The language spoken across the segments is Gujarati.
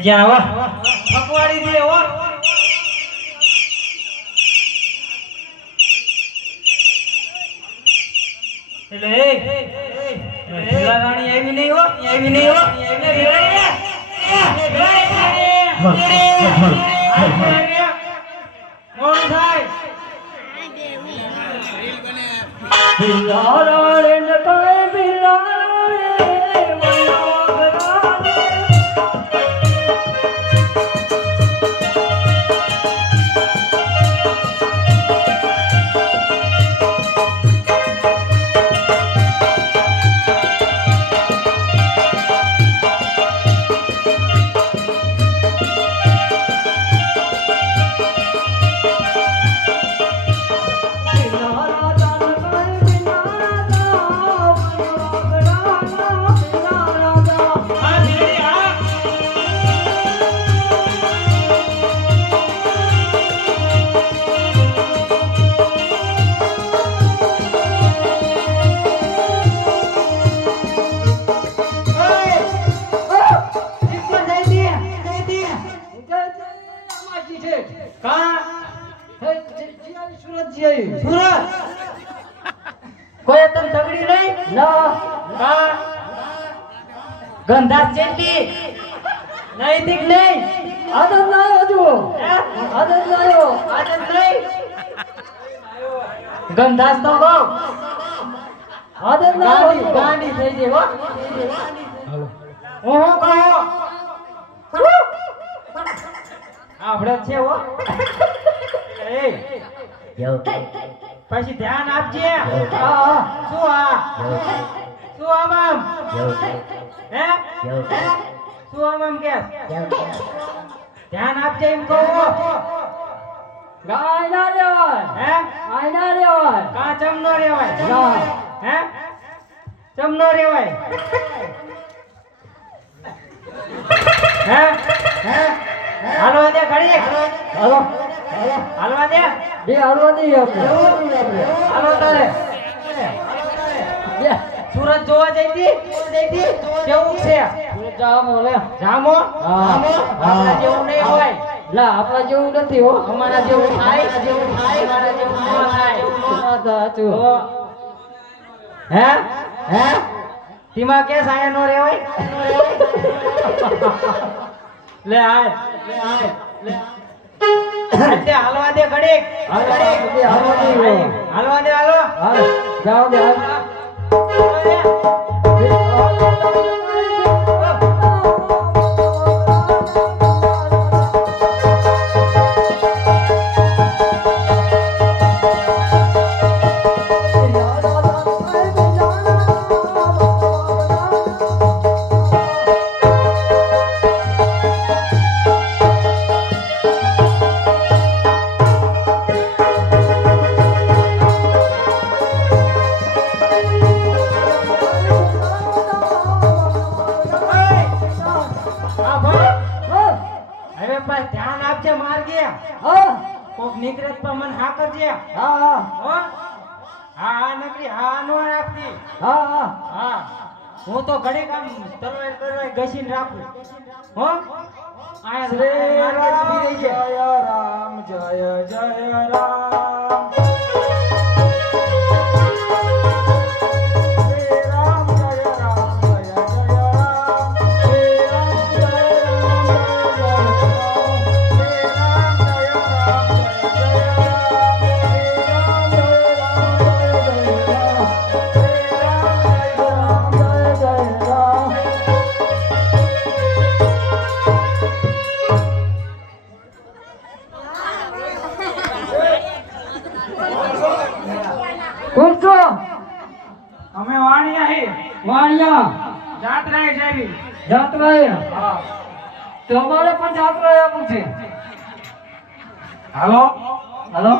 જાવા ફકવાડી દે હો એટલે ભીલા રાણી આવી નહીં હો કોણ થાય ભીલા રાણી ને કાય ભીલા કોઈ તમ તગડી નહીં ના કા ગંધા ચેતી નહીં દીક નહીં આદત લાયો હજુ આદત લાયો આદત નહીં ગંધાસ તો બહુ આદત લાયો ગાંડી થઈ ગઈ હો હું કહો આપણે છે હો એ યો પછી ધ્યાન આપજે શું આમ હે શું આમ કે ધ્યાન આપજે એમ કહો ગાય ના રેવાય હે ગાય ના રેવાય કા ચમ નો રેવાય હે ચમ નો રેવાય હે હાલો દે ઘડી હાલો હાલવા દે બે હાલવા દે હાલો તારે સુરત જોવા જઈતી કેવું છે સુરત જામો લે જામો આપણા જેવું નહીં હોય લા આપણા જેવું નથી હો અમારા જેવું થાય અમારા જેવું થાય હે હે તીમાં કે સાયા નો રેવાય લે આય તે હાલવા દે ઘડીક હાલવા દે હાલો જાઓ દે ધ્યાન આપજે માર્ગે કોક નીકળે તો મને હા કરજે હા નકરી હા નો રાખતી હા હું તો ઘડી કામ તલવાર કરવા ઘસીને રાખું હો આયા શ્રી રામ જય રામ જય જય રામ વાણિયા જાત્રાએ જાવી. જાત્રાએ હા. તમારે પણ જાત્રાએ આવવું છે. હાલો. હાલો.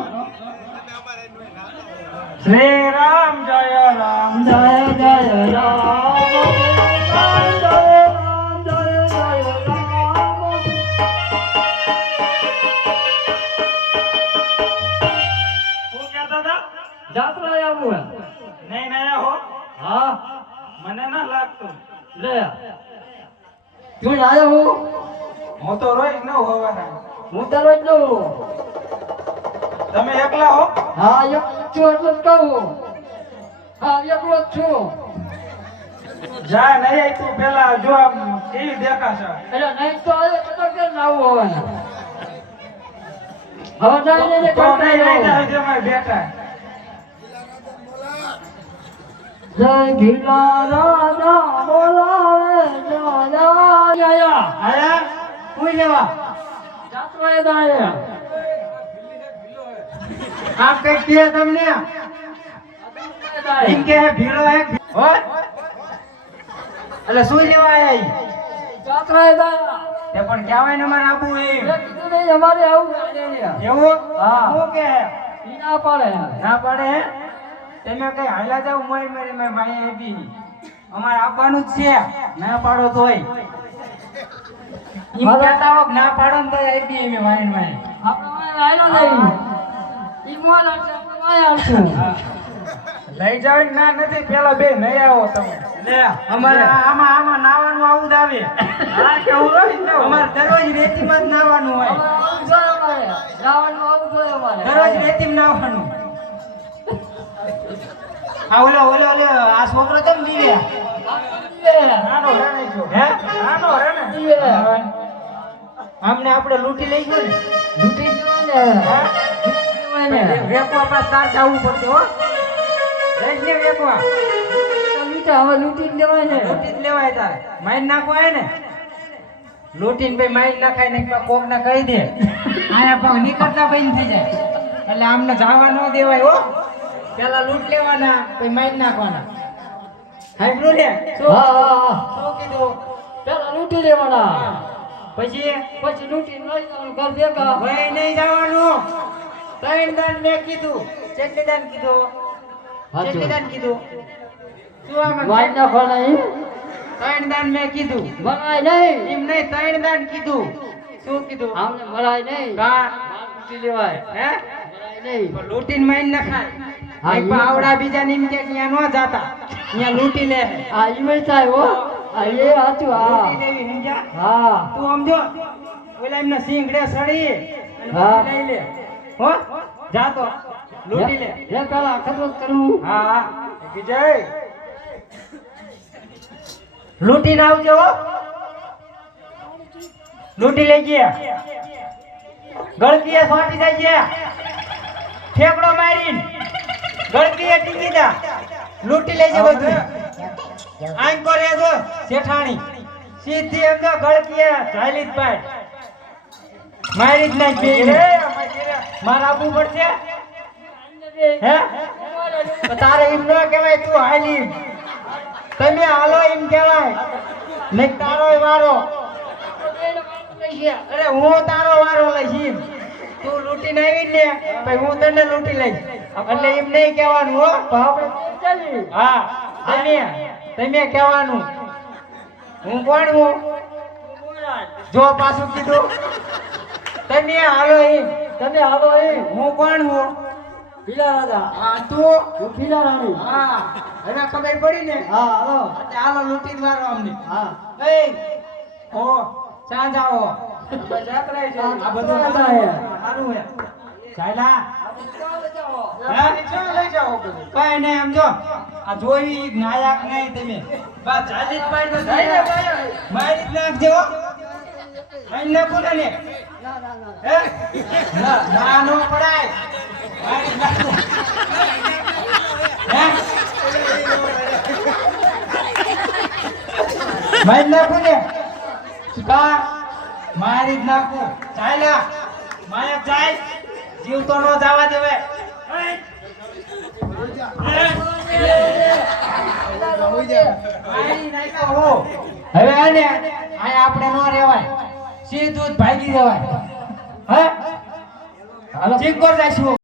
શ્રી રામ જય રામ. જય જય રામ જય રામ જય જય રામ. શું કહેતા હતા? જાત્રાએ આવવું હે. નહીં નયા હો. હા મને ના લાગતું. લે તું આયો હું હું તો રોજ ન હોવાના. હું તો રોજ લઉં. તમે એકલા હો? હા એક છું એટલે જ કહું. હા એકલો જ છું. જા નહીં તું પેલા જો આમ કેવી દેખાશે. એટલે નહીં તો આવે તો કેમ ના આવું હવે હવે નહીં તો નહીં નહીં જાય જેમાં બેઠા. જય ભીલા રાજા બોલાવે જય આયા આયા હું લેવા જાત્રાએ દાય આપ કઈ કહે તમને એમ કે ભીડો એક હોય એટલે સુઈ લેવા આયા જાત્રાએ દાય તે પણ કહેવાય ને મારે આબુ એ કીધું નહીં અમારે આવું એવું હા. હું કે ઈ ના પાડે ના પડે હે? તમે કઈ હાલ્યા જાવ મોય મારી મારી ભાઈ આપી અમારે આપવાનું જ છે ના પાડો તોય એમ કહેતા હો કે ના પાડો ને તોય આપી એમ વાઈન વાઈન આપણે આયલો નહીં ઈ મોલ આવશે આપણે વાય આવશું લઈ જાવ ના નથી પેલા બે નહીં આવો તમે લે અમારે આમાં આમાં નાવાનું આવું જ આવે હા કેવું હોય અમારે દરરોજ રેતીમાં જ નાવાનું હોય આવું જોઈએ અમારે જવાનું આવું જોઈએ અમારે દરરોજ રેતીમાં નાવાનું આ ઓલો ઓલો ઓલો આ છોકરો કેમ દીવે નાનો રણે છો હે નાનો રણે આમને આપણે લૂંટી લઈશું ને લૂંટી જવાને વેકો આપણા તાર જવું પડશે હો લઈ ને વેકવા હવે લૂંટી જ લેવાય ને લૂંટી જ લેવાય તારે માઈન નાખવા ને લૂંટીને ભાઈ માઈન નાખાય ને કોક ના કહી દે આયા પણ નીકળતા બંધ થઈ જાય એટલે આમને જવા ન દેવાય હો પેલા લૂંટ લેવાના પછી માઈન નાખવાના સાંભળ્યું ને હા હા શું કીધું પેલા લૂંટી લેવાના પછી પછી લૂંટી લઈ જવાનું ઘર ભેગા ભાઈ નહીં જવાનું ત્રણ દાન મેં કીધું કેટલી દાન કીધું કેટલી દાન કીધું શું આમાં વાઈ નાખવાના ઈ ત્રણ દાન મેં કીધું મરાય નહીં એમ નહીં ત્રણ દાન કીધું શું કીધું આમને મરાય નહીં કા લૂંટી લેવાય હે મરાય નહીં લૂંટીને માઈન નખાય હા, એક પાવડા બીજા નીમ કે અહીંયા ન જાતા અહીંયા લૂંટી લે આ ઈમે થાય હો આ એ હાચું હા લૂંટી લેવી સમજ્યા હા તું સમજો ઓલા એમના સિંગડે સડી અને હા. બધું લઈ લે હો જા તો લૂંટી લે હે પેલા ખતમ કરું હા હા વિજય લૂંટી ના આવજો હો લૂંટી લઈ ગયા ગળકીએ ફાટી જાય છે ઠેકડો મારીને ગળકીએ ટીંગી દા લૂંટી લેજે બધું આંખ કરે જો શેઠાણી સીધી એમ તો ગળકીએ ઝાલી જ પાડ મારી જ નાખી માર આપવું પડશે હે તો તારે એમ ન કહેવાય તું હાલી તમે હાલો એમ કહેવાય નહીં તારો વારો અરે હું તારો વારો લઈશ એમ તું લૂંટીને આવી ને પછી હું તને લૂંટી લઈશ એટલે એમ નહીં કહેવાનું હો તો આપણે ચાલી હા તમે કહેવાનું હું કોણ હું જો પાછું કીધું તમે હાલો એમ તમે હાલો એ હું કોણ હું પીલા રાજા હા તું હું પીલા રાણી હા હવે ખબર પડી ને હા હાલો એટલે હાલો લૂંટી દ્વારો અમને હા એ ઓ ચા જાઓ જાત્રા છે આ બધું જાત્રા છે. સારું હે ચાલા હા લઈ જાઓ કઈ નહીં સમજો આ જોઈ નાયક નહીં તમે બસ ચાલી જ પાડ મારી જ નાખજો અહીં નાખો ને હે ના નો પડાય મારી જ નાખો હે મારી જ નાખો ને કા મારી જ નાખો ચાલ્યા માયક જાય જીવ તો નો જવા દેવે મારી નાખ્યો હો. હવે આને આ આપણે નો રહેવાય, સીધું જ ભાગી જવાય. હે હાલો ચીક પર જાશું.